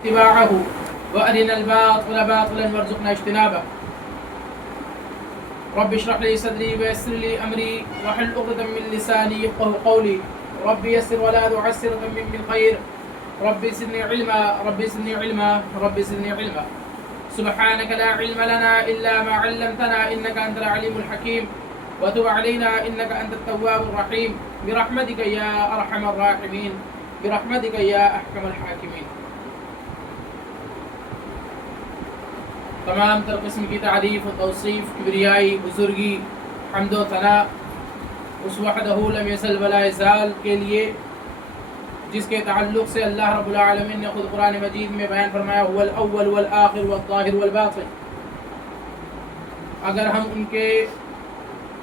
اتباعه وأرنا الباطل باطلا وارزقنا اجتنابه. رب اشرح لي صدري ويسر لي أمري واحلل عقدة من لساني يفقهوا قولي. رب يسر ولا تعسر وتمم بالخير. رب زدني علما رب زدني علما رب زدني علما. سبحانك لا علم لنا إلا ما علمتنا إنك أنت العليم الحكيم وتب علينا إنك أنت التواب الرحيم برحمتك يا أرحم الراحمين برحمتك يا أحكم الحاكمين. تمام تر قسم کی تعریف و توصیف، کبریائی، بزرگی، حمد و ثنا اس وحدہ لم یزل ولا یزال کے لیے جس کے تعلق سے اللہ رب العالمین نے خود قرآن مجید میں بیان فرمایا هو الاول والآخر والظاہر والباطن. اگر ہم ان کے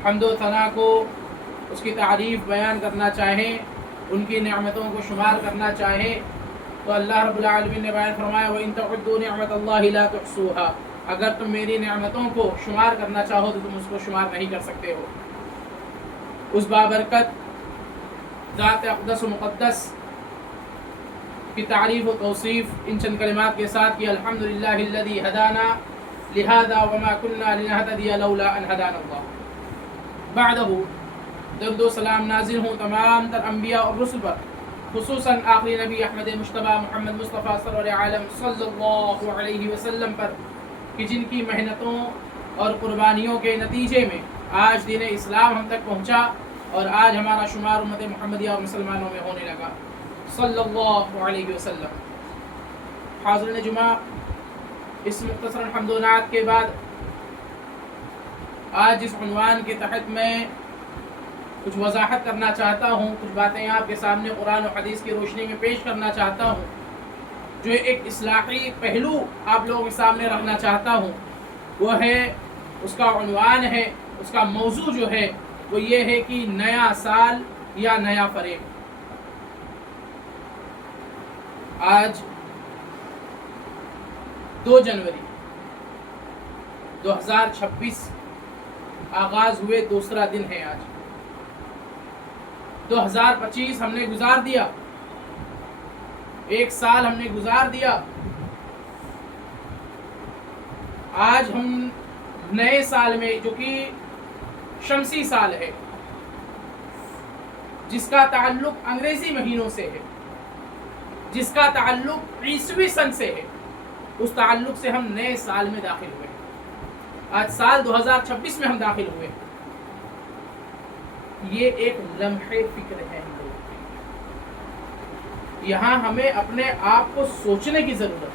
حمد و ثنا کو، اس کی تعریف بیان کرنا چاہیں، ان کی نعمتوں کو شمار کرنا چاہیں تو اللہ رب العالمین نے بیان فرمایا وَإِن تَعُدُّوا نِعْمَةَ اللَّهِ لَا تُحْصُوهَا. اگر تم میری نعمتوں کو شمار کرنا چاہو تو تم اس کو شمار نہیں کر سکتے ہو. اس بابرکت ذات اقدس و مقدس کی تعریف و توصیف ان چند کلمات کے ساتھ کی الحمدللہ الذی ہدانا لہذا وما كنا لنهتدی لولا ان ہدانا اللہ. بعدہ درود و سلام نازل ہوں تمام تر انبیاء اور رسل پر، خصوصاً آخری نبی احمد مجتبی محمد مصطفیٰ سرور عالم صلی اللہ علیہ وسلم پر کہ جن کی محنتوں اور قربانیوں کے نتیجے میں آج دین اسلام ہم تک پہنچا اور آج ہمارا شمار امت محمدیہ اور مسلمانوں میں ہونے لگا صلی اللہ علیہ وسلم. حاضرین جمعہ، اس مختصر حمد و نعت کے بعد آج جس عنوان کے تحت میں کچھ وضاحت کرنا چاہتا ہوں، کچھ باتیں آپ کے سامنے قرآن و حدیث کی روشنی میں پیش کرنا چاہتا ہوں، جو ایک اصلاحی پہلو آپ لوگوں کے سامنے رکھنا چاہتا ہوں، وہ ہے، اس کا عنوان ہے، اس کا موضوع جو ہے وہ یہ ہے کہ نیا سال یا نیا فریب. آج 2 جنوری 2026 آغاز ہوئے دوسرا دن ہے. آج 2025 ہم نے گزار دیا، 1 سال ہم نے گزار دیا. آج ہم نئے سال میں، جو کہ شمسی سال ہے، جس کا تعلق انگریزی مہینوں سے ہے، جس کا تعلق عیسوی سن سے ہے، اس تعلق سے ہم نئے سال میں داخل ہوئے. آج سال 2026 میں ہم داخل ہوئے. یہ ایک لمحے فکر ہے ہم لوگ. یہاں ہمیں اپنے آپ کو سوچنے کی ضرورت ہے،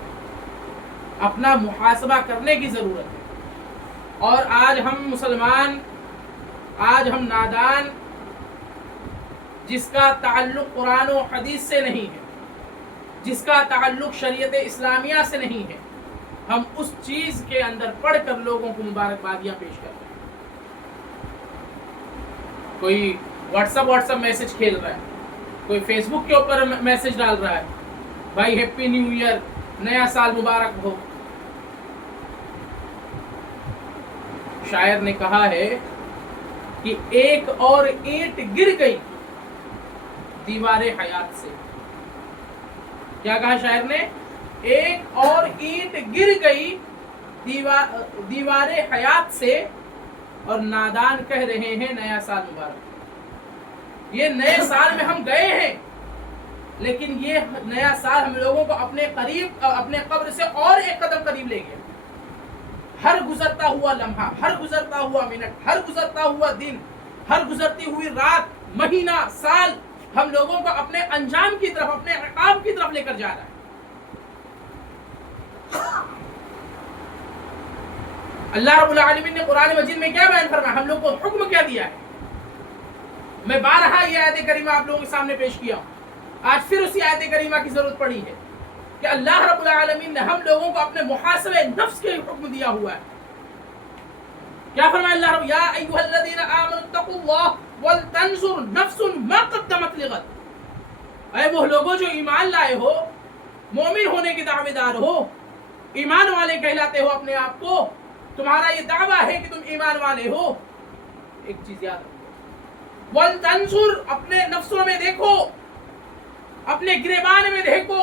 اپنا محاسبہ کرنے کی ضرورت ہے. اور آج ہم مسلمان، آج ہم نادان، جس کا تعلق قرآن و حدیث سے نہیں ہے، جس کا تعلق شریعت اسلامیہ سے نہیں ہے، ہم اس چیز کے اندر پڑھ کر لوگوں کو مبارکبادیاں پیش کرتے ہیں. کوئی واٹس ایپ میسج کھیل رہا ہے، کوئی فیس بک کے اوپر میسج ڈال رہا ہے بھائی ہیپی نیو ایئر، نیا سال مبارک ہو. شاعر نے کہا ہے کہ ایک اور اینٹ گر گئی دیوار حیات سے. کیا کہا شاعر نے؟ ایک اور اینٹ گر گئی دیوار حیات سے اور نادان کہہ رہے ہیں نیا سال مبارک. یہ نئے سال میں ہم گئے ہیں، لیکن یہ نیا سال ہم لوگوں کو اپنے قریب، اپنے قبر سے اور ایک قدم قریب لے گیا. ہر گزرتا ہوا لمحہ، ہر گزرتا ہوا منٹ، ہر گزرتا ہوا دن، ہر گزرتی ہوئی رات، مہینہ، سال ہم لوگوں کو اپنے انجام کی طرف، اپنے عقاب کی طرف لے کر جا رہا ہے. اللہ رب العالمین نے قرآن مجید میں کیا بیان فرمایا، ہم لوگ کو حکم کیا دیا ہے. میں بارہا یہ آیت کریمہ آپ لوگوں کے سامنے پیش کیا ہوں. آج پھر اسی آیت کریمہ کی ضرورت پڑی ہے کہ اللہ رب العالمین نے ہم لوگوں کو اپنے محاسبہ نفس کے حکم دیا ہوا ہے. کیا فرمایا اللہ رب؟ یا ایھا الذین آمنوا اتقوا اللہ ولتنظر نفس ما قدمت لغد. اے وہ لوگوں جو ایمان لائے ہو، مومن ہونے کے دعوے دار ہو، ایمان والے کہلاتے ہو اپنے آپ کو، تمہارا یہ دعویٰ ہے کہ تم ایمان والے ہو. ایک چیز یاد رکھو، وَلْتَنْظُرْ، اپنے نفسوں میں دیکھو، اپنے گریبان میں دیکھو،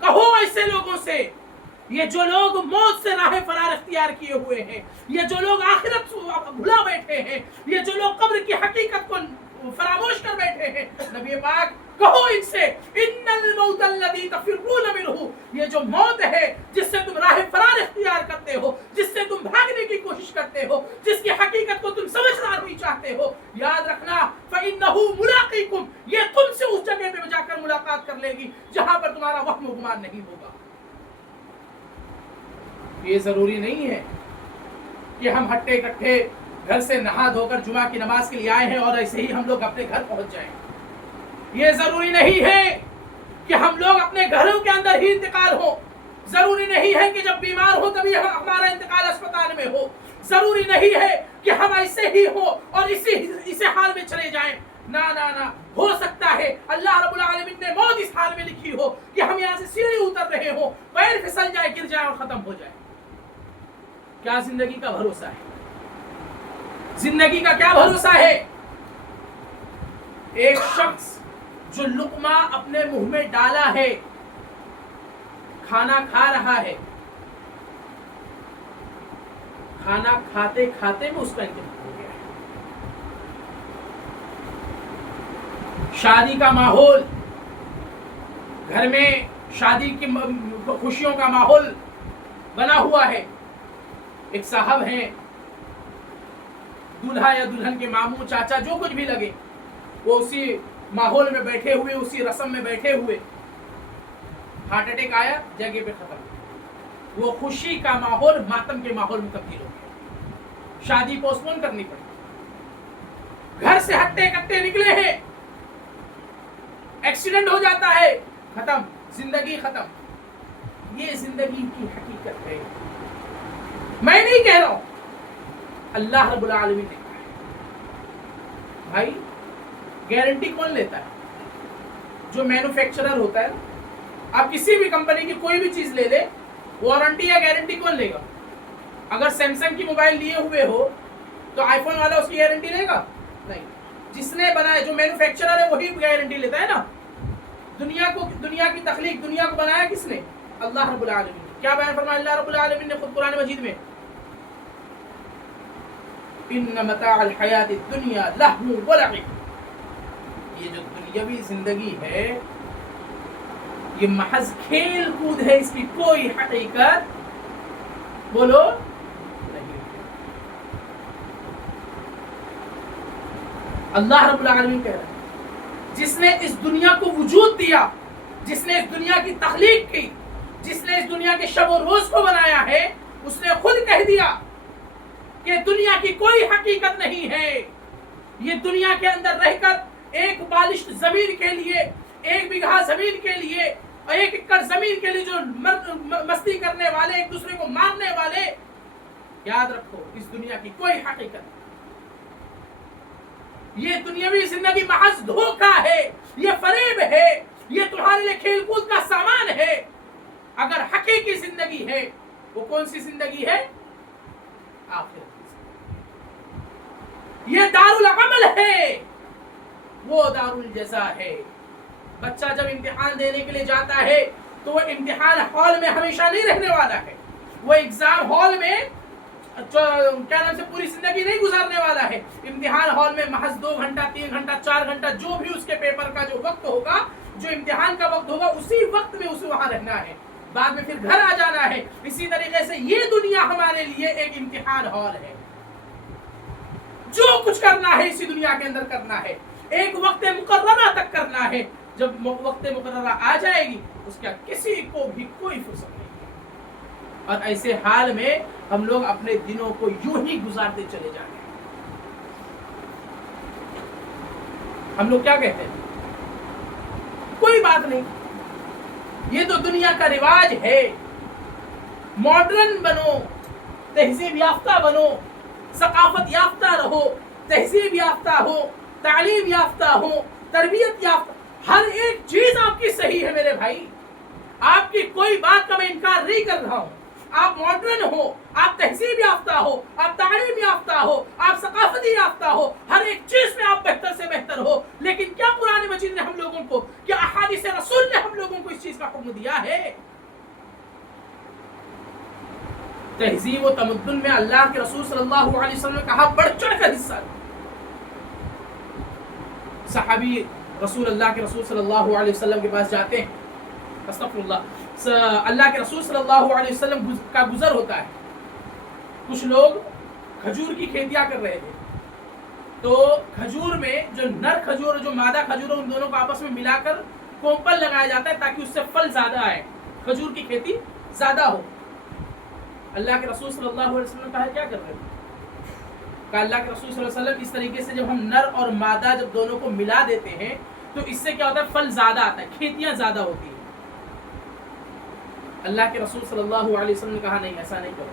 کہو ایسے لوگوں سے، یہ جو لوگ موت سے راہ فرار اختیار کیے ہوئے ہیں، یہ جو لوگ آخرت بھلا بیٹھے ہیں، یہ جو لوگ قبر کی حقیقت کو فراموش کر بیٹھے ہیں، نبی پاک کہو ان سے ان الموت الذی تفرون منہ، یہ جو موت ہے جس سے تم راہ فرار اختیار کرتے ہو، جس سے تم بھاگنے کی کوشش کرتے ہو، جس کی حقیقت کو تم سمجھنا نہیں چاہتے ہو، یاد رکھنا فإنہ ملاقیکم، یہ تم سے اس جگہ پہ جا کر ملاقات کر لے گی جہاں پر تمہارا وہم و گمان نہیں ہوگا۔ یہ ضروری نہیں ہے کہ ہم ہٹے کٹھے گھر سے نہا دھو کر جمعہ کی نماز کے لیے آئے ہیں اور ایسے ہی ہم لوگ اپنے گھر پہنچ جائیں۔ یہ ضروری نہیں ہے کہ ہم لوگ اپنے گھروں کے اندر ہی انتقال ہو، ضروری نہیں ہے کہ جب بیمار ہو تبھی ہمارا انتقال اسپتال میں ہو، ضروری نہیں ہے کہ ہم ایسے ہی ہو اور اسی حال میں چلے جائیں۔ نہ نہ نہ، ہو سکتا ہے اللہ رب العالمین نے موت اس حال میں لکھی ہو کہ ہم یہاں سے سیڑھی اتر رہے ہو، پیر پھسل جائے، گر جائے اور ختم ہو جائے۔ کیا زندگی کا بھروسہ ہے؟ زندگی کا کیا بھروسہ ہے؟ ایک شخص جو لقمہ اپنے منہ میں ڈالا ہے، کھانا کھا رہا ہے، کھانا کھاتے کھاتے میں اس کا انتقال ہو گیا ہے۔ شادی کا ماحول، گھر میں شادی کی خوشیوں کا ماحول بنا ہوا ہے، ایک صاحب ہیں، دولہا یا دلہن کے ماموں چاچا جو کچھ بھی لگے، وہ اسی ماحول میں بیٹھے ہوئے، اسی رسم میں بیٹھے ہوئے، ہارٹ اٹیک آیا، جگہ پہ ختم۔ وہ خوشی کا ماحول ماتم کے ماحول میں تبدیل ہو گیا، شادی پوسٹ پون کرنی پڑی، گھر سے ہٹے کٹے نکلے ہیں، ایکسیڈنٹ ہو جاتا ہے، ختم، زندگی ختم۔ یہ زندگی کی حقیقت ہے، میں نہیں کہہ رہا ہوں، اللہ رب العالمین نے کہا ہے۔ بھائی گارنٹی کون لیتا ہے؟ جو مینوفیکچرر ہوتا ہے، آپ کسی بھی کمپنی کی کوئی بھی چیز لے لے، وارنٹی یا گارنٹی کون لے گا؟ اگر سیمسنگ کی موبائل لیے ہوئے ہو تو آئی فون والا اس کی گارنٹی لے گا؟ نہیں۔ جس نے بنایا، جو مینوفیکچرر ہے وہی گارنٹی لیتا ہے نا۔ دنیا کی تخلیق، دنیا کو بنایا کس نے؟ اللہ رب العالمین۔ کیا بیان فرمایا اللہ رب العالمین نے خود قرآن مجید میں؟ ان متاع الحیات الدنیا لہو ولعب، یہ جو دنیاوی زندگی ہے یہ محض کھیل کود ہے، اس کی کوئی حقیقت بولو نہیں۔ اللہ رب العالمین کہہ رہا ہے جس نے اس دنیا کو وجود دیا، جس نے اس دنیا کی تخلیق کی، جس نے اس دنیا کے شب و روز کو بنایا ہے، اس نے خود کہہ دیا کہ دنیا کی کوئی حقیقت نہیں ہے۔ یہ دنیا کے اندر رہ کر ایک بالشت زمین کے لیے، ایک بیگھا زمین کے لیے اور ایک ایکڑ زمین کے لیے جو مستی کرنے والے، ایک دوسرے کو مارنے والے، یاد رکھو اس دنیا کی کوئی حقیقت نہیں۔ یہ دنیاوی زندگی محض دھوکہ ہے، یہ فریب ہے، یہ تمہارے لیے کھیل کود کا سامان ہے۔ اگر حقیقی زندگی ہے وہ کون سی زندگی ہے؟ آخرت کی زندگی۔ یہ دار العمل ہے، وہ دار الجزا ہے۔ بچہ جب امتحان دینے کے لیے جاتا ہے تو وہ امتحان ہال میں ہمیشہ نہیں رہنے والا ہے، وہ ایگزام ہال میں کیا نام سے پوری زندگی نہیں گزارنے والا ہے۔ امتحان ہال میں محض 2 گھنٹہ 3 گھنٹہ 4 گھنٹہ جو بھی اس کے پیپر کا جو وقت ہوگا، جو امتحان کا وقت ہوگا، اسی وقت میں اسے وہاں رہنا ہے، بعد میں پھر گھر آ جانا ہے۔ اسی طریقے سے یہ دنیا ہمارے لیے ایک امتحان ہال ہے، جو کچھ کرنا ہے اسی دنیا کے اندر کرنا ہے، ایک وقت مقررہ تک کرنا ہے۔ جب وقت مقررہ آ جائے گی اس کا کسی کو بھی کوئی فرصت نہیں ہے، اور ایسے حال میں ہم لوگ اپنے دنوں کو یوں ہی گزارتے چلے جائیں گے۔ ہم لوگ کیا کہتے ہیں؟ کوئی بات نہیں، یہ تو دنیا کا رواج ہے، ماڈرن بنو، تہذیب یافتہ بنو، ثقافت یافتہ رہو، تہذیب یافتہ ہو، تعلیم یافتہ ہو، تربیت یافتہ، ہر ایک چیز آپ کی صحیح ہے میرے بھائی، آپ کی کوئی بات کا میں انکار نہیں کر رہا ہوں، آپ ماڈرن ہو، آپ تہذیب یافتہ ہو، آپ تعلیم یافتہ ہو، آپ ثقافتی یافتہ ہو، ہر ایک چیز میں آپ بہتر سے بہتر ہو، لیکن کیا قرآن مجید نے ہم لوگوں کو، کیا احادیث رسول نے ہم لوگوں کو اس چیز کا حکم دیا ہے؟ تہذیب و تمدن میں اللہ کے رسول صلی اللہ علیہ وسلم نے کہا بڑھ چڑھ کر حصہ لو۔ صحابی اللہ کے رسول صلی اللہ علیہ وسلم کے پاس جاتے ہیں، استغفر اللہ کے رسول صلی اللہ علیہ وسلم کا گزر ہوتا ہے، کچھ لوگ کھجور کی کھیتیاں کر رہے تھے، تو کھجور میں جو نر کھجور اور جو مادہ کھجور ان دونوں کو آپس میں ملا کر کومپل لگایا جاتا ہے تاکہ اس سے پھل زیادہ آئے، کھجور کی کھیتی زیادہ ہو۔ اللہ کے رسول صلی اللہ علیہ وسلم نے کہا کیا کر رہے ہیں؟ کہ اللہ کے رسول صلی اللہ علیہ وسلم اس طریقے سے جب ہم نر اور مادہ جب دونوں کو ملا دیتے ہیں تو اس سے کیا ہوتا ہے؟ پھل زیادہ آتا ہے، کھیتیاں زیادہ ہوتی ہیں۔ اللہ کے رسول صلی اللہ علیہ وسلم نے کہا نہیں، ایسا نہیں کرو،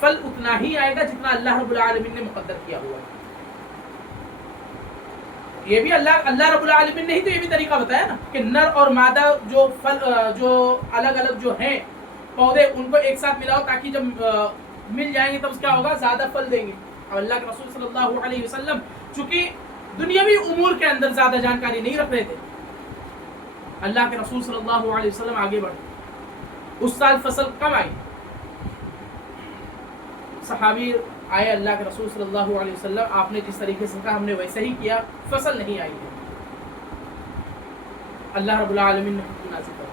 پھل اتنا ہی آئے گا جتنا اللہ رب العالمین نے مقدر کیا ہوا ہے۔ یہ بھی اللہ رب العالمین نے ہی تو یہ بھی طریقہ بتایا نا کہ نر اور مادہ جو پھل جو الگ الگ جو ہیں پودے ان کو ایک ساتھ ملاؤ تاکہ جب مل جائیں گے تب کیا ہوگا؟ زیادہ پھل دیں گے۔ اور اللہ کے رسول صلی اللہ علیہ وسلم چونکہ دنیاوی امور کے اندر زیادہ جانکاری نہیں رکھ رہے تھے، اللہ کے رسول صلی اللہ علیہ وسلم آگے بڑھے۔ اس سال فصل کم آئی، صحابی آئے اللہ کے رسول صلی اللہ علیہ وسلم، آپ نے جس طریقے سے کہا ہم نے ویسے ہی کیا، فصل نہیں آئی ہے۔ اللہ رب العالمین نے حکم نازل کر دیا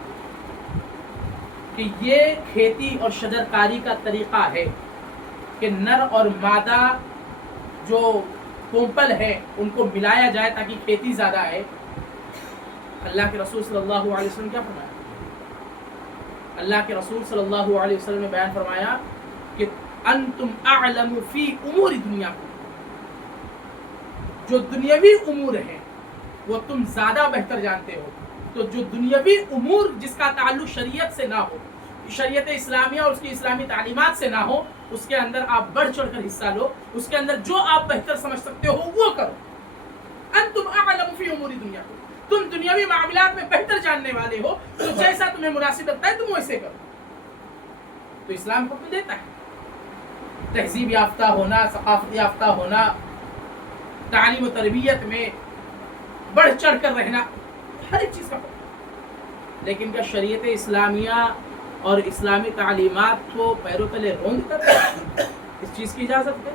کہ یہ کھیتی اور شجرکاری کا طریقہ ہے کہ نر اور مادہ جو کومپل ہے ان کو ملایا جائے تاکہ کھیتی زیادہ آئے۔ اللہ کے رسول صلی اللہ علیہ وسلم کیا فرمایا؟ اللہ کے رسول صلی اللہ علیہ وسلم نے بیان فرمایا کہ انتم اعلم فی امور دنیا کو، جو دنیاوی امور ہیں وہ تم زیادہ بہتر جانتے ہو، تو جو دنیاوی امور جس کا تعلق شریعت سے نہ ہو، شریعت اسلامیہ اور اس کی اسلامی تعلیمات سے نہ ہو، اس کے اندر آپ بڑھ چڑھ کر حصہ لو، اس کے اندر جو آپ بہتر سمجھ سکتے ہو وہ کرو۔ انتم اعلم فی امور دنیا کو، تم دنیاوی معاملات میں بہتر جاننے والے ہو، تو جیسا تمہیں مناسب لگتا ہے تم ویسے کرو۔ تو اسلام حکم دیتا ہے تہذیب یافتہ ہونا، ثقافت یافتہ ہونا، تعلیم و تربیت میں بڑھ چڑھ کر رہنا، ہر ایک چیز کا حکم۔ لیکن کیا شریعت اسلامیہ اور اسلامی تعلیمات کو پیروں تلے روند کر اس چیز کی اجازت ہے؟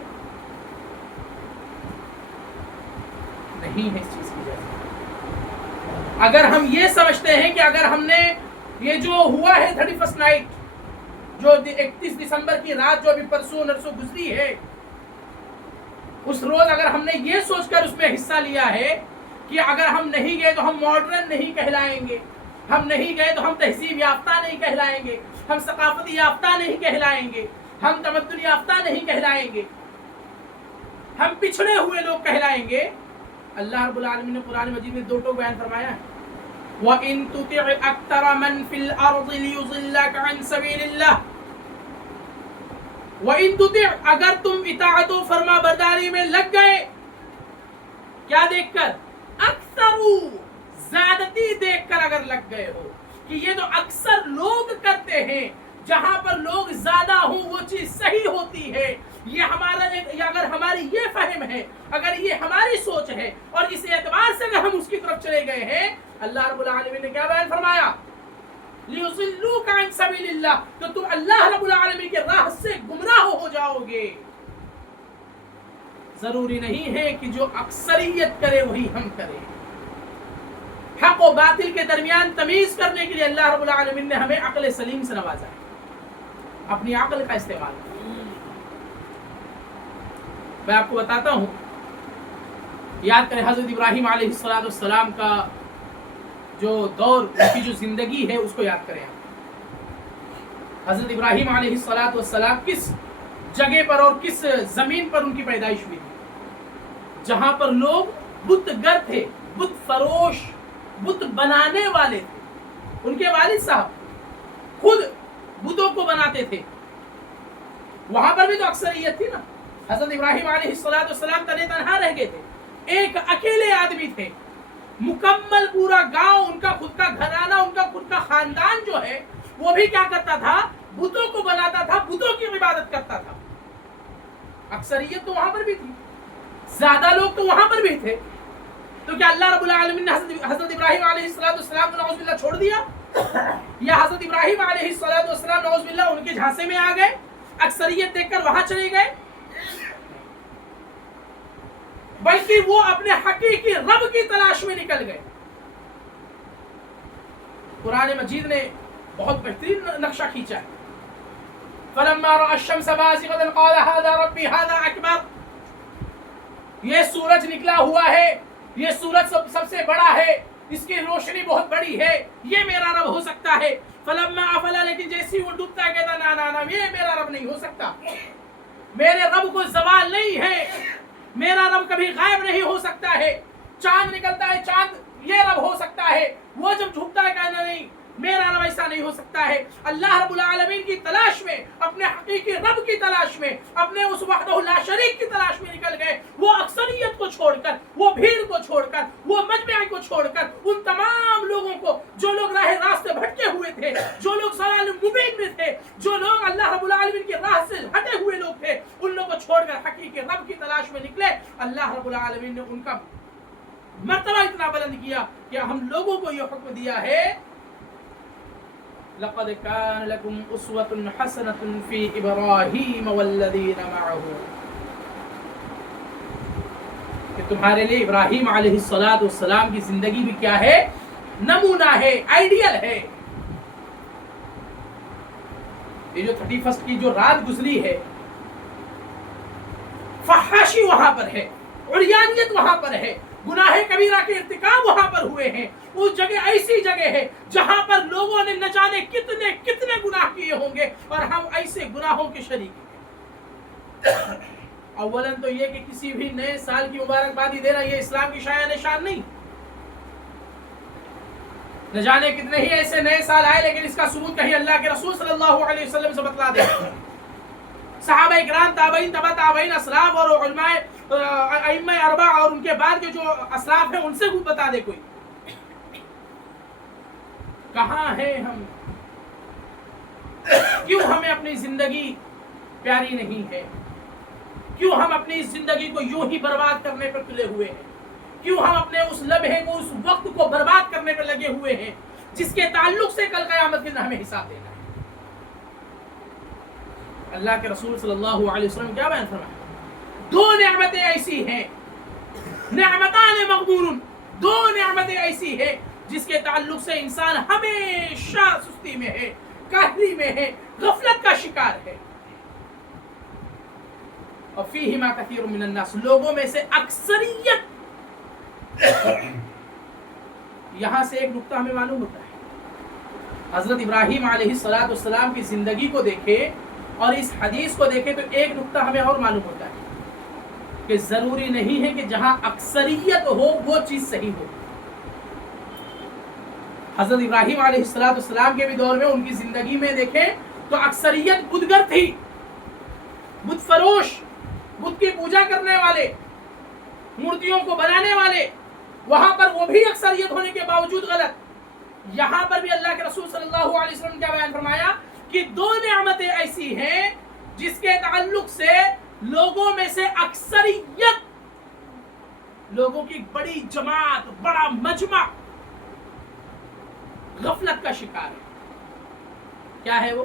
نہیں ہے اس چیز کی اجازت۔ اگر ہم یہ سمجھتے ہیں کہ اگر ہم نے یہ جو ہوا ہے 31 نائٹ، جو 31 دسمبر کی رات جو ابھی پرسوں نرسوں گزری ہے، اس روز اگر ہم نے یہ سوچ کر اس میں حصہ لیا ہے کہ اگر ہم نہیں گئے تو ہم ماڈرن نہیں کہلائیں گے، ہم نہیں گئے تو ہم تہذیب یافتہ نہیں کہلائیں گے، ہم ثقافتی یافتہ نہیں کہلائیں گے، ہم تمدن یافتہ نہیں کہلائیں گے، ہم پچھڑے ہوئے لوگ کہلائیں گے، اللہ رب العالمین نے قرآن مجید میں دو ٹوک بیان فرمایا ہے، وَإِن تُطِعْ أَكْثَرَ مَن فِي الْأَرْضِ لِيُضِلَّكَ عَن سَبِيلِ اللَّهِ، وَإِن تُطِعْ، اگر تم اطاعت و فرما برداری میں لگ گئے، کیا دیکھ کر؟ اکثر، زیادتی دیکھ کر اگر لگ گئے ہو کہ یہ تو اکثر لوگ کرتے ہیں، جہاں پر لوگ زیادہ ہوں وہ چیز صحیح ہوتی ہے، یہ ہمارا اگر ہماری یہ فہم ہے، اگر یہ ہماری سوچ ہے اور اس اعتبار سے اگر ہم اس کی طرف چلے گئے ہیں، اللہ رب العالمین نے کیا بیان فرمایا؟ لِيُضِلُّوكَ عَن سَبِيلِ اللَّهِ، تو تم اللہ رب العالمین کے راہ سے گمراہ ہو جاؤ گے۔ ضروری نہیں ہے کہ جو اکثریت کرے وہی ہم کریں، حق و باطل کے درمیان تمیز کرنے کے لیے اللہ رب العالمین نے ہمیں عقل سلیم سے نوازا ہے، اپنی عقل کا استعمال کریں۔ میں آپ کو بتاتا ہوں، یاد کریں حضرت ابراہیم علیہ السلام کا جو دور، اس کی جو زندگی ہے اس کو یاد کریں۔ حضرت ابراہیم علیہ السلام کس جگہ پر اور کس زمین پر ان کی پیدائش ہوئی تھی؟ جہاں پر لوگ بت گر تھے، بت فروش، بت بنانے والے تھے۔ ان کے والد صاحب خود بتوں کو بناتے تھے، وہاں پر بھی تو اکثریت تھی نا۔ حضرت ابراہیم علیہ السلام تنے تنہا رہ گئے تھے، ایک اکیلے آدمی تھے، مکمل پورا گاؤں، ان کا خود کا گھرانہ، ان کا خود کا خاندان جو ہے وہ بھی کیا کرتا تھا؟ بتوں کو بناتا تھا، عبادت کرتا تھا. اکثریت تو وہاں پر بھی تھی, زیادہ لوگ تو وہاں پر بھی تھے. تو کیا اللہ رب العالمین نے حضرت ابراہیم علیہ السلام کو نعوذ باللہ چھوڑ دیا, یا حضرت ابراہیم علیہ السلام نعوذ باللہ ان کے جھانسے میں آ گئے, اکثریت دیکھ کر وہاں چلے گئے؟ بلکہ وہ اپنے حقیقی رب کی تلاش میں نکل گئے. قرآن مجید نے بہت بہترین نقشہ کھینچا ہے. فلما رأى الشمس بازغة قال هذا ربي هذا اکبر. یہ سورج نکلا ہوا ہے, یہ سورج سب سے بڑا ہے, اس کی روشنی بہت بڑی ہے, یہ میرا رب ہو سکتا ہے. فلما افلا, لیکن جیسی وہ ڈوبتا ہے کہتا نا نا نا, یہ میرا رب نہیں ہو سکتا, میرے رب کو زوال نہیں ہے, میرا رب کبھی غائب نہیں ہو سکتا ہے. چاند نکلتا ہے, چاند یہ رب ہو سکتا ہے, وہ جب جھکتا ہے کہنا نہیں میرا رب ایسا نہیں ہو سکتا ہے. اللہ رب العالمین کی تلاش میں, اپنے حقیقی رب کی تلاش میں, اپنے اس وحدہ لا شریک کی تلاش میں نکل گئے. وہ اکثریت کو چھوڑ کر, وہ بھیڑ کو چھوڑ کر, وہ مجمع کو چھوڑ کر, ان تمام لوگوں کو جو لوگ راہ راست بھٹکے ہوئے تھے, جو لوگ ضلال مبین میں تھے, جو لوگ اللہ رب العالمین کی راہ سے ہٹے ہوئے لوگ تھے, ان لوگوں کو چھوڑ کر حقیقی رب کی تلاش میں نکلے. اللہ رب العالمین نے ان کا مرتبہ اتنا بلند کیا کہ ہم لوگوں کو یہ حکم دیا ہے لقد كان لكم اسوة حسنة في ابراہیم والذین معه, کہ تمہارے لیے ابراہیم علیہ السلام کی زندگی بھی کیا ہے, نمونہ ہے, آئیڈیل ہے. یہ جو 31 کی جو رات گزری ہے, فحاشی وہاں پر ہے, عریانیت وہاں پر ہے, گناہ کبیرہ کے ارتکاب وہاں پر ہوئے ہیں. اس جگہ ایسی جگہ ہے جہاں پر لوگوں نے نہ جانے کتنے کتنے گناہ کیے ہوں گے, اور ہم ایسے گناہوں کے شریک ہیں. اولاً تو یہ کہ کسی بھی نئے سال کی مبارکبادی دینا یہ اسلام کی شایان نشان نہیں. نہ جانے کتنے ہی ایسے نئے سال آئے, لیکن اس کا ثبوت کہیں اللہ کے رسول صلی اللہ علیہ وسلم سے بتلا دے. صحابہ اکرام, تابعین, تبع تابعین, اسلاف اور علماء ائمہ اربعہ اور ان کے بعد کے جو اسلاف ہیں ان سے بھی بتا دے کوئی. کہاں ہیں ہم؟ کیوں ہمیں اپنی زندگی پیاری نہیں ہے؟ کیوں ہم اپنی زندگی کو یوں ہی برباد کرنے پر تلے ہوئے ہیں؟ کیوں ہم اپنے اس لمحے کو, اس وقت کو برباد کرنے پر لگے ہوئے ہیں جس کے تعلق سے کل قیامت کے دن ہمیں حساب دینا ہے؟ اللہ کے رسول صلی اللہ علیہ وسلم کیا بیان فرمایا؟ دو نعمتیں ایسی ہیں, نعمتان مغبون, دو نعمتیں ایسی ہیں جس کے تعلق سے انسان ہمیشہ سستی میں ہے, کاہلی میں ہے, غفلت کا شکار ہے. اور فیہما کثیر من الناس, لوگوں میں سے اکثریت. یہاں سے ایک نقطہ ہمیں معلوم ہوتا ہے, حضرت ابراہیم علیہ السلام کی زندگی کو دیکھے اور اس حدیث کو دیکھے تو ایک نقطہ ہمیں اور معلوم ہوتا ہے کہ ضروری نہیں ہے کہ جہاں اکثریت ہو وہ چیز صحیح ہو. حضرت ابراہیم علیہ السلام کے بھی دور میں ان کی زندگی میں دیکھیں تو اکثریت بدگر تھی, بت فروش, بت کی پوجا کرنے والے, مورتیوں کو بنانے والے, وہاں پر وہ بھی اکثریت ہونے کے باوجود غلط. یہاں پر بھی اللہ کے رسول صلی اللہ علیہ وسلم نے بیان فرمایا کہ دو نعمتیں ایسی ہیں جس کے تعلق سے لوگوں میں سے اکثریت, لوگوں کی بڑی جماعت, بڑا مجمع غفلت کا شکار ہے. کیا ہے وہ؟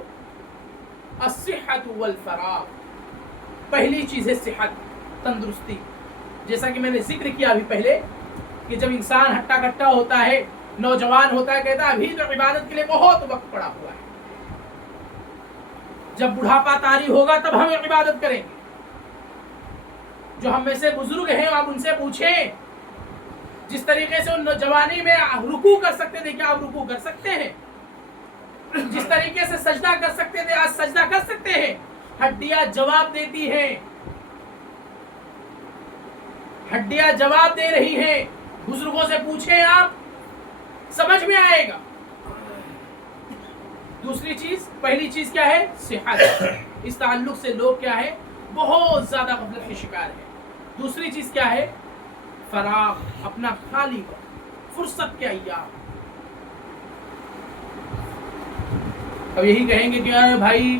الصحت والفراغ. پہلی چیز ہے صحت, تندرستی. جیسا کہ میں نے ذکر کیا ابھی پہلے کہ جب انسان ہٹا کٹا ہوتا ہے, نوجوان ہوتا ہے, کہتا ہے ابھی تو عبادت کے لیے بہت وقت پڑا ہوا ہے, جب بڑھاپا طاری ہوگا تب ہم عبادت کریں گے. جو ہم میں سے بزرگ ہیں آپ ان سے پوچھیں, جس طریقے سے ان جوانی میں رکوع کر سکتے تھے, کیا آپ رکوع کر سکتے ہیں؟ جس طریقے سے سجدہ کر سکتے تھے آج سجدہ کر سکتے ہیں؟ ہڈیاں جواب دیتی ہیں, ہڈیاں جواب دے رہی ہیں. بزرگوں سے پوچھیں آپ, سمجھ میں آئے گا. دوسری چیز, پہلی چیز کیا ہے؟ صحت. اس تعلق سے لوگ کیا ہے؟ بہت زیادہ غفلت کے شکار ہیں. دوسری چیز کیا ہے؟ فراغ, اپنا خالی وقت, فرصت کے ایام. اب یہی کہیں گے کہ ارے بھائی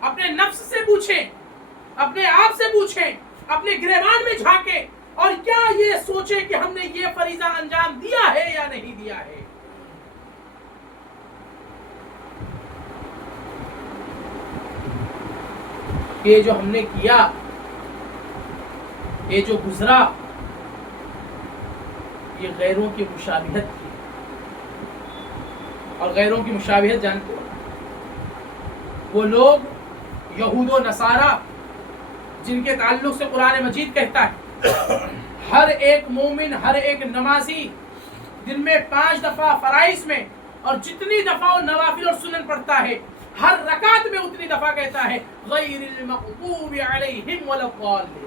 اپنے نفس سے پوچھیں، اپنے آپ سے پوچھیں، اپنے گریبان میں جھانکیں اور کیا یہ سوچیں کہ ہم نے یہ فریضہ انجام دیا ہے یا نہیں دیا ہے۔ یہ جو ہم نے کیا، یہ جو گزرا، یہ غیروں کی مشابہت کی، اور غیروں کی مشابہت جانتے ہو، وہ لوگ یہود و نصارہ جن کے تعلق سے قرآن مجید کہتا ہے ہر ایک مومن، ہر ایک نمازی دن میں 5 دفعہ فرائض میں اور جتنی دفعہ وہ نوافل اور سنن پڑھتا ہے ہر رکعت میں اتنی دفعہ کہتا ہے غیر المغضوب علیہم ولا الضالین،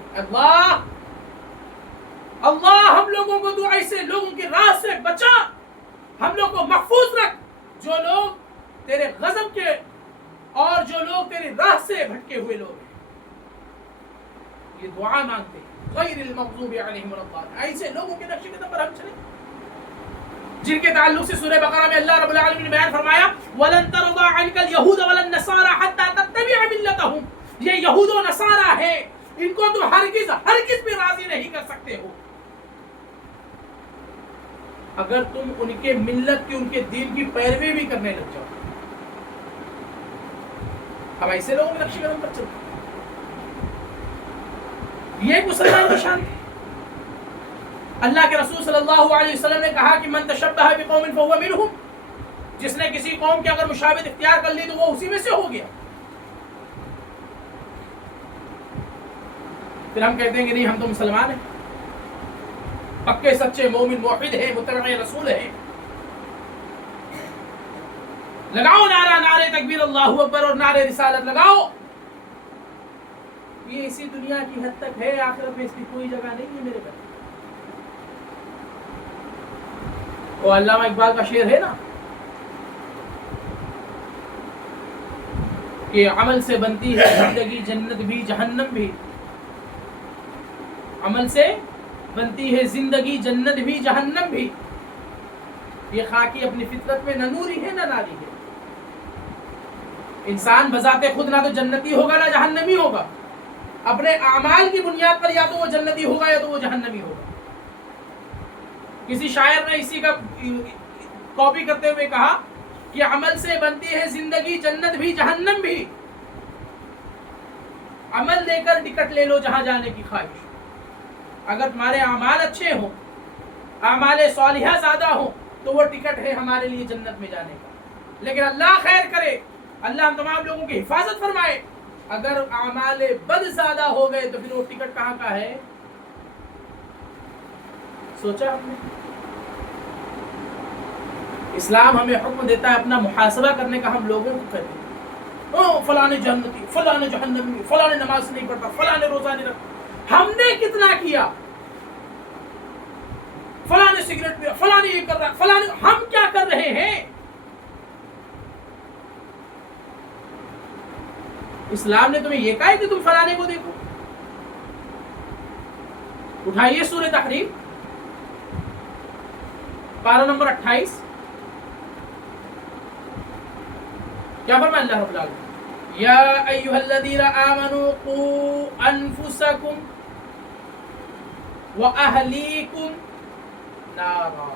اللہ ہم لوگوں کو تو ایسے لوگوں کی راہ سے بچا، ہم لوگ کو محفوظ رکھ جو لوگ تیرے غضب کے اور جو لوگ تیری راہ سے بھٹکے ہوئے لوگ ہیں۔ یہ دعا مانگتے ہیں غیر المغضوب علیہم ولا الضالین، ایسے لوگوں کے نقش قدم پر ہم چلیں جن کے تعلق سے سورہ بقرہ میں اللہ رب العالمین نے بیان فرمایا وَلَن تَرْضَىٰ عَنْكَ الْيَهُودَ وَلَا النَّصَارَىٰ حَتَّىٰ تَتَّبِعَ مِلَّتَهُمْ، یہ یہود و نصارہ ہے، ان کو تو ہرگز بھی راضی نہیں کر سکتے ہو اگر تم ان کے ملت کی، ان کے دین کی پیروی بھی کرنے لگ جاؤ۔ اب ایسے لوگوں کے نقش قدم پر چلتے، یہ ایک مسلمان کی شان ہے۔ اللہ کے رسول صلی اللہ علیہ وسلم نے کہا کہ من تشبہ بقوم فهو منهم، جس نے کسی قوم کی اگر مشابہت اختیار کر لی تو وہ اسی میں سے ہو گیا۔ پھر ہم کہتے ہیں کہ نہیں ہم تو مسلمان ہیں، پکے سچے مومن موحد ہیں، متبع رسول ہیں، لگاؤ نعرہ، نعرہ تکبیر اللہ اکبر اور نعرہ رسالت لگاؤ۔ یہ اسی دنیا کی حد تک ہے، آخرت میں اس کی کوئی جگہ نہیں ہے میرے بھائی۔ وہ علامہ اقبال کا شعر ہے نا کہ عمل سے بنتی ہے زندگی جنت بھی جہنم بھی، عمل سے بنتی ہے زندگی جنت بھی جہنم بھی، یہ خاکی اپنی فطرت میں نہ نوری ہے نہ ناری ہے۔ انسان بذات خود نہ تو جنتی ہوگا نہ جہنمی ہوگا، اپنے اعمال کی بنیاد پر یا تو وہ جنتی ہوگا یا تو وہ جہنمی ہوگا۔ کسی شاعر نے اسی کا کاپی کرتے ہوئے کہا کہ عمل سے بنتی ہے زندگی جنت بھی جہنم بھی، عمل دے کر ٹکٹ لے لو جہاں جانے کی خواہش۔ اگر تمہارے اعمال اچھے ہوں، اعمال صالحہ زیادہ ہوں تو وہ ٹکٹ ہے ہمارے لیے جنت میں جانے کا۔ لیکن اللہ خیر کرے، اللہ ہم تمام لوگوں کی حفاظت فرمائے، اگر اعمال بد زیادہ ہو گئے تو پھر وہ ٹکٹ کہاں کا ہے؟ سوچا ہم نے؟ اسلام ہمیں حکم دیتا ہے اپنا محاسبہ کرنے کا، ہم لوگوں کو کہتے ہیں فلاں جنتی، فلاں جہنمی، فلاں نماز نہیں پڑھتا، فلاں روزہ نہیں رکھتا۔ ہم نے کتنا کیا؟ فلاں سگریٹ پیا، فلاں یہ کر رہا، فلاں ہم کیا کر رہے ہیں؟ اسلام نے تمہیں یہ کہا ہے کہ تم فلانے کو دیکھو؟ اٹھائیے سورہ تحریم پارہ نمبر 28، کیا فرمایا اللہ رب العالمین؟ یا ایھا الذین آمنوا قوا انفسکم واہلیکم نارا،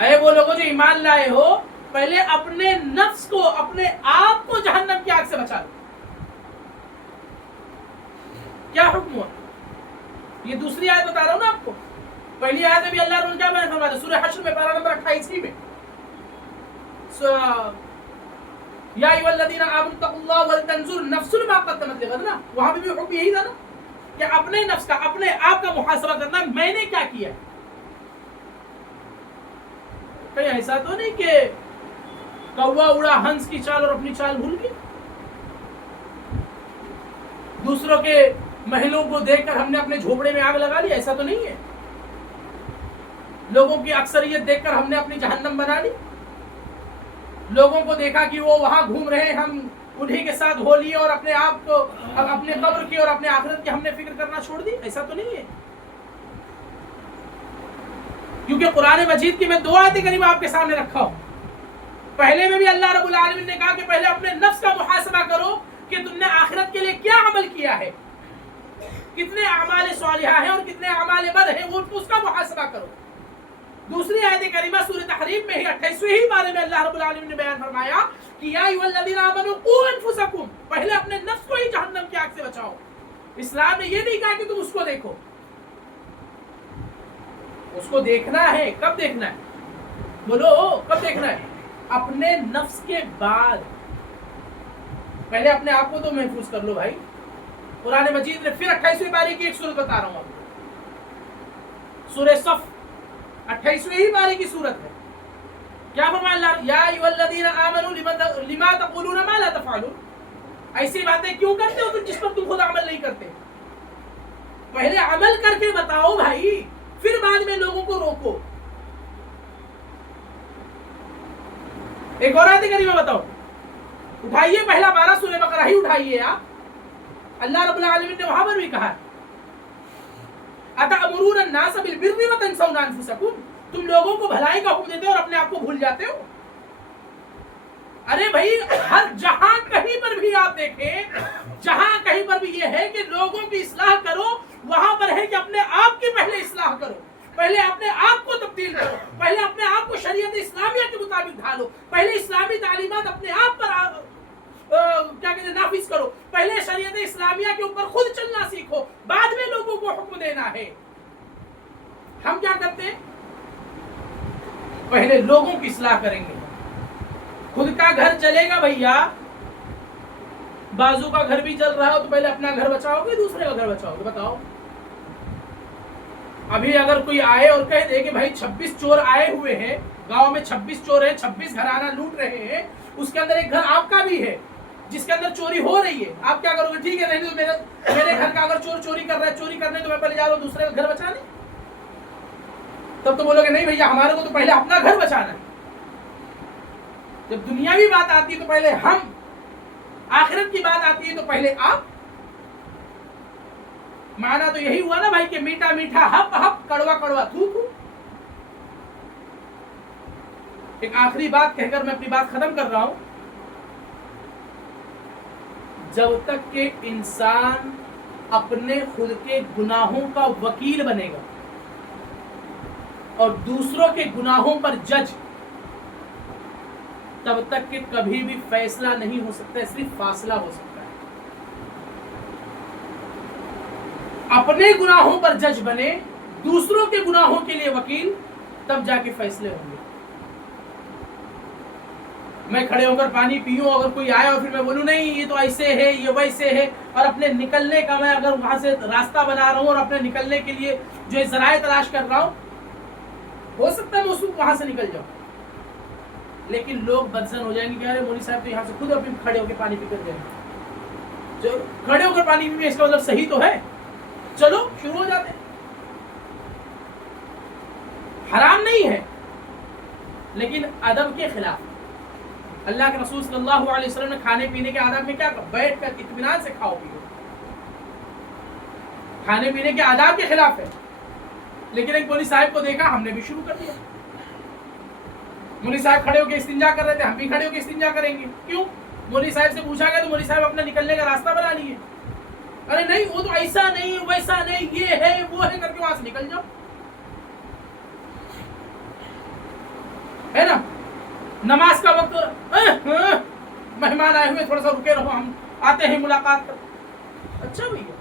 اے وہ لوگوں جو ایمان لائے ہو پہلے اپنے نفس کو، اپنے آپ کو جہنم کی آگ سے بچا لو۔ کیا حکم ہوا؟ یہ دوسری آیت بتا رہا ہوں نا آپ کو۔ پہلی آیت میں بھی اللہ رب کیا بیان فرماتا ہے سورہ حشر میں پارہ نمبر 28 میں، یا ایھا الذین آمنوا اتقوا اللہ ولتنظر نفس ما قدمت لغد، نا وہاں بھی حکم یہی تھا نا کہ اپنے نفس کا، اپنے آپ کا محاسبہ کرنا، میں نے کیا کیا۔ کہیں ایسا تو نہیں کہ کوا اڑا ہنس کی چال اور اپنی چال بھول گئی؟ دوسروں کے محلوں کو دیکھ کر ہم نے اپنے جھوپڑے میں آگ لگا لی؟ ایسا تو نہیں ہے۔ لوگوں کی اکثریت دیکھ کر ہم نے اپنی جہنم بنا لی؟ لوگوں کو دیکھا کہ وہ وہاں گھوم رہے، ہم انہی کے ساتھ ہو لیے اور اپنے آپ کو، اپنے قبر کی اور اپنے آخرت کی ہم نے فکر کرنا چھوڑ دی؟ ایسا تو نہیں ہے۔ کیونکہ قرآن مجید کی میں 2 آیتیں کریمہ آپ کے سامنے رکھا ہوں۔ پہلے میں بھی اللہ رب العالمین نے کہا کہ پہلے اپنے نفس کا محاسبہ کرو کہ تم نے آخرت کے لیے کیا عمل کیا ہے، کتنے اعمال صالحہ ہیں اور کتنے اعمال بد ہیں، وہ اس کا محاسبہ کرو۔ دوسری آیت کریمہ سورہ تحریم میں ہی 28ویں بارے میں اللہ رب العالمین نے بیان فرمایا کہ یا ایھا الذین آمنوا قوا انفسکم، پہلے اپنے نفس کو ہی جہنم کی آگ سے بچاؤ۔ اسلام نے یہ نہیں کہا کہ تم اس کو دیکھو، اس کو دیکھنا ہے۔ کب دیکھنا ہے؟ بولو کب دیکھنا ہے؟ اپنے نفس کے بعد۔ پہلے اپنے آپ کو تو محفوظ کر لو بھائی۔ قرآن مجید نے پھر 28ویں پارے کی ایک سورت بتا رہا ہوں آپ کو، سورہ صف 28ویں پارے کی سورت ہے۔ کیا فرمایا اللہ؟ یا ایھا الذین آمنوا لما تقولون ما لا تفعلون، ایسی باتیں کیوں کرتے ہو جس پر تم خود عمل نہیں کرتے؟ پہلے عمل کر کے بتاؤ بھائی، پھر بعد میں لوگوں کو روکو۔ ایک اور آیت کریمہ بتاؤ، اٹھائیے پہلا پارہ سورہ بقرہ ہی اٹھائیے آپ۔ اللہ رب العالمین نے وہاں پر بھی کہا اتأمرون الناس بالبر وتنسون انفسکم، تم لوگوں کو بھلائی کا حکم دیتے ہو اور اپنے آپ کو بھول جاتے ہو۔ ارے بھائی، ہر جہاں کہیں پر بھی آپ دیکھیں، جہاں کہیں پر بھی یہ ہے کہ لوگوں کی اصلاح کرو، وہاں پر ہے کہ اپنے آپ کی پہلے اصلاح کرو، پہلے اپنے آپ کو تبدیل کرو، پہلے اپنے آپ کو شریعت اسلامیہ کے مطابق ڈھالو، پہلے اسلامی تعلیمات اپنے آپ پر کیا کہتے ہیں نافذ کرو، پہلے شریعت اسلامیہ کے اوپر خود چلنا سیکھو، بعد میں لوگوں کو حکم دینا ہے۔ ہم کیا کرتے ہیں؟ پہلے لوگوں کی اصلاح کریں گے۔ خود کا گھر چلے گا بھیا، بازو کا گھر بھی چل رہا ہو تو پہلے اپنا گھر بچاؤ گے دوسرے کا گھر بچاؤ گے؟ بتاؤ۔ ابھی اگر کوئی آئے اور کہہ دے کہ بھائی 26 چور آئے ہوئے ہیں گاؤں میں، 26 چور ہیں، 26 گھرانہ لوٹ رہے ہیں، اس کے اندر ایک گھر آپ کا بھی ہے جس کے اندر چوری ہو رہی ہے، آپ کیا کرو گے؟ ٹھیک ہے، نہیں تو میرے گھر کا اگر چور چوری کر رہا ہے، چوری کرنے تو میں پہلے جا رہا ہوں دوسرے کا گھر بچانے۔ تب تو بولو گے نہیں بھیا ہمارے کو تو پہلے اپنا گھر بچانا ہے۔ جب دنیاوی بات آتی ہے تو پہلے ہم، آخرت کی بات آتی ہے تو پہلے آپ۔ معنی تو یہی ہوا نا بھائی کہ میٹھا میٹھا ہپ ہپ، کڑوا کڑوا تھو تھو۔ ایک آخری بات کہہ کر میں اپنی بات ختم کر رہا ہوں۔ جب تک کہ انسان اپنے خود کے گناہوں کا وکیل بنے گا اور دوسروں کے گناہوں پر جج، تب تک کہ کبھی بھی فیصلہ نہیں ہو سکتا ہے، صرف فاصلہ ہو سکتا ہے۔ اپنے گناہوں پر جج بنے، دوسروں کے گناہوں کے لیے وکیل، تب جا کے فیصلے ہوں گے۔ میں کھڑے ہو کر پانی پیوں، اگر کوئی آئے اور پھر میں بولوں نہیں یہ تو ایسے ہے یہ ویسے ہے، اور اپنے نکلنے کا میں اگر وہاں سے راستہ بنا رہا ہوں اور اپنے نکلنے کے لیے جو ذرائع تلاش کر رہا ہوں، ہو سکتا ہے میں اس وقت وہاں سے نکل جاؤں، لیکن لوگ بدزن ہو جائیں گے کہ ارے مولوی صاحب تو یہاں سے خود اپنے کھڑے ہو کے پانی پی کر گئے، جو کھڑے ہو کر پانی پی، اس کا مطلب صحیح تو ہے، چلو شروع ہو جاتے ہیں۔ حرام نہیں ہے لیکن ادب کے خلاف۔ اللہ کے رسول صلی اللہ علیہ وسلم نے کھانے پینے کے آداب میں کیا کہا؟ بیٹھ کر اطمینان سے کھاؤ پیو۔ کھانے پینے کے آداب کے خلاف ہے، لیکن ایک مولوی صاحب کو دیکھا، ہم نے بھی شروع کر دیا۔ مولوی صاحب کھڑے ہو کے استنجا کر رہے تھے، ہم بھی کھڑے ہو کے استنجا کریں گے۔ کیوں؟ مولوی صاحب سے پوچھا گیا تو مولوی صاحب اپنا نکلنے کا راستہ بنا لیے۔ ارے نہیں وہ تو ایسا نہیں ویسا نہیں، یہ ہے وہ ہے کر کے وہاں سے نکل جاؤ، ہے نا؟ نماز کا وقت، مہمان آئے ہوئے تھوڑا سا رکے رہو، ہم آتے ہیں ملاقات کر۔ اچھا بھیا،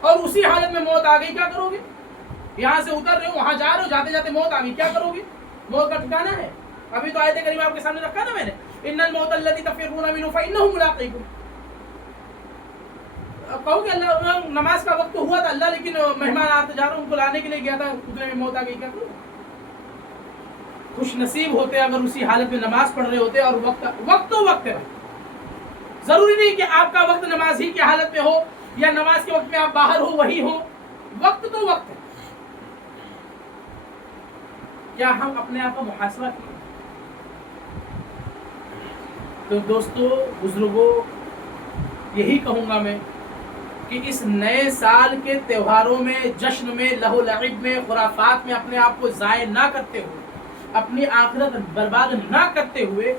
اور اسی حالت میں موت آ گئی، کیا کرو گے؟ یہاں سے اتر رہے ہو، وہاں جا رہے ہو، جاتے جاتے موت آ گئی، کیا کرو گے؟ موت کا ٹھکانا ہے؟ ابھی تو آیت کریمہ آپ کے سامنے رکھا نا میں نے، ان الموت الذی تفرون منہ فانہ ملاقیکم۔ کہو کہ اللہ نماز کا وقت تو ہوا تھا اللہ، لیکن مہمان آتے جا رہا ہوں، ان کو لانے کے لیے گیا تھا، اتنے میں موت آ گئی، کیا کروں؟ خوش نصیب ہوتے اگر اسی حالت میں نماز پڑھ رہے ہوتے، اور وقت تو وقت ہے، ضروری نہیں کہ آپ کا وقت نماز ہی کی حالت میں ہو یا نماز کے وقت میں آپ باہر ہو وہی ہو، وقت تو وقت ہے۔ کیا ہم اپنے آپ کا محاسبہ کیے؟ تو دوستو بزرگوں، یہی کہوں گا میں کہ اس نئے سال کے تہواروں میں، جشن میں، لہو و لعب میں، خرافات میں اپنے آپ کو ضائع نہ کرتے ہوئے، اپنی آخرت برباد نہ کرتے ہوئے،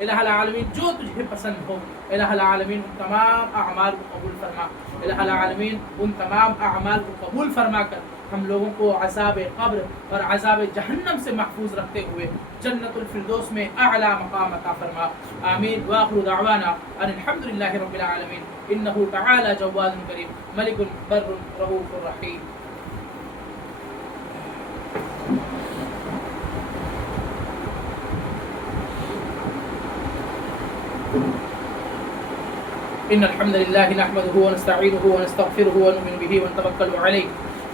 الہ العالمین جو تجھے پسند ہو الہ العالمین ان تمام اعمال کو قبول فرما الہ العالمین ان تمام اعمال کو قبول فرما کر ہم لوگوں کو عذاب قبر اور عذاب جہنم سے محفوظ رکھتے ہوئے جنت الفردوس میں اعلی مقام عطا فرما آمین واخر دعوانا ان الحمد للہ رب العالمین انہ تعالی جواد کریم ملک بر رؤوف رحیم. إن الحمد لله نحمده ونستعينه ونستغفره ونؤمن به ونتوكل عليه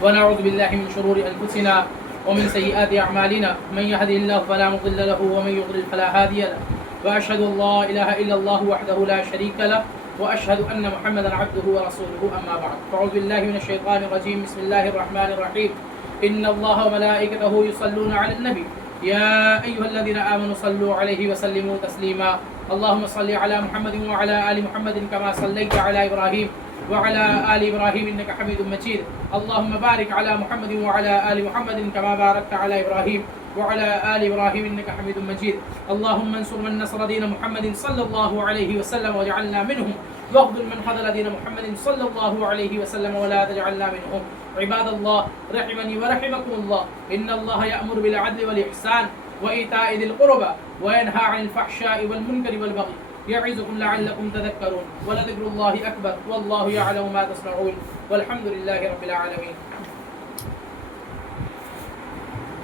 ونعوذ بالله من شرور أنفسنا ومن سيئات أعمالنا من يهده الله فلا مضل له ومن يضلل فلا هادي له وأشهد أن لا إله إلا الله وحده لا شريك له وأشهد أن محمدا عبده ورسوله أما بعد فأعوذ بالله من الشيطان الرجيم بسم الله الرحمن الرحيم إن الله وملائكته يصلون على النبي يا أيها الذين آمنوا صلوا عليه وسلموا تسليما اللهم صل على محمد وعلى آل محمد كما صليت على إبراهيم وعلى آل إبراهيم إنك حميد مجيد اللهم بارك على محمد وعلى آل محمد كما باركت على إبراهيم وعلى آل إبراهيم إنك حميد مجيد اللهم انصر من نصر دين محمد صلى الله عليه وسلم واجعلنا منهم واخذل من خذل دين محمد صلى الله عليه وسلم ولا تجعلنا منهم عباد الله رحمني ورحمكم الله إن الله يأمر بالعدل والإحسان وإيتاء ذي القربى وينهى عن الفحشاء والمنكر والبغي يعظكم لعلكم تذكرون ولذكر الله أكبر والله يعلم ما تصنعون والحمد لله رب العالمين.